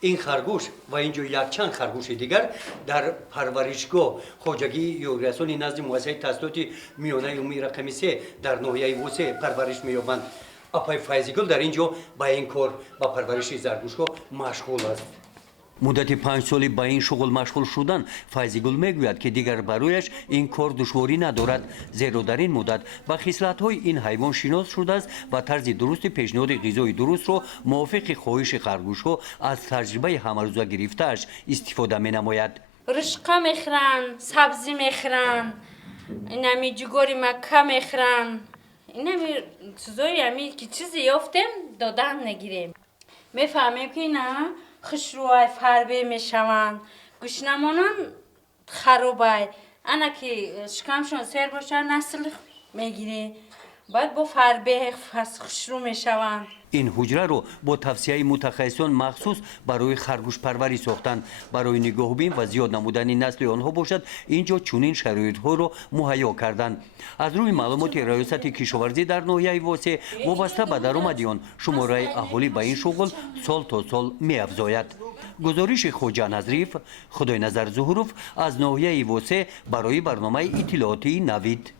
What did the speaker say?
این خرگوش و اینجا یک چند خرگوش دیگر در پرورشگاه خوجگی ёрирасон نزد مؤسسه تحصیلات میانه عمومی رقم 3 در ناحیه وسه پرورش می‌یابند. آقای فیضیگل در اینجا با این کار با پرورش زرگوش‌ها مشغول است. مدت 5 سالی با این شغل مشغول شدن فیضیگل میگوید که دیگر برایش این کار دشواری ندارد، زیرا در این مدت با خصلت‌های این حیوان شناس شده است و طرز درست پیشنهاد غذای درست را موافق خواهش خرگوش‌ها از تجربه همروزه گرفته‌اش استفاده می‌نماید. رشقه میخورن، سبزی میخورن، اینمی جگوری مکه میخورن، اینمی چیزایی همی که چیزی یافتیم دادن نگیریم. میفهمیم که نه خشروهای فربه میشوند، گوشنمانان خرابه، انا که شکمشون سیر باشه نسل میگیره، باید با فربه خشرو میشوند. این حجره رو با توصیه متخصصان مخصوص برای خرگوشپروری ساختند. برای نگهبانی و زیاد نمودن نسل آنها باشد اینجا چنین شرایط ها رو مهیا کردند. از روی معلومات ریاست کشاورزی در ناحیه واسه وابسته به درآمد آن شماره اهالی به این شغل سال تا سال می‌افزاید. گزارش خوجا نظریف، خدای نظر ظهوروف از ناحیه واسه برای برنامه اطلاعاتی نوید.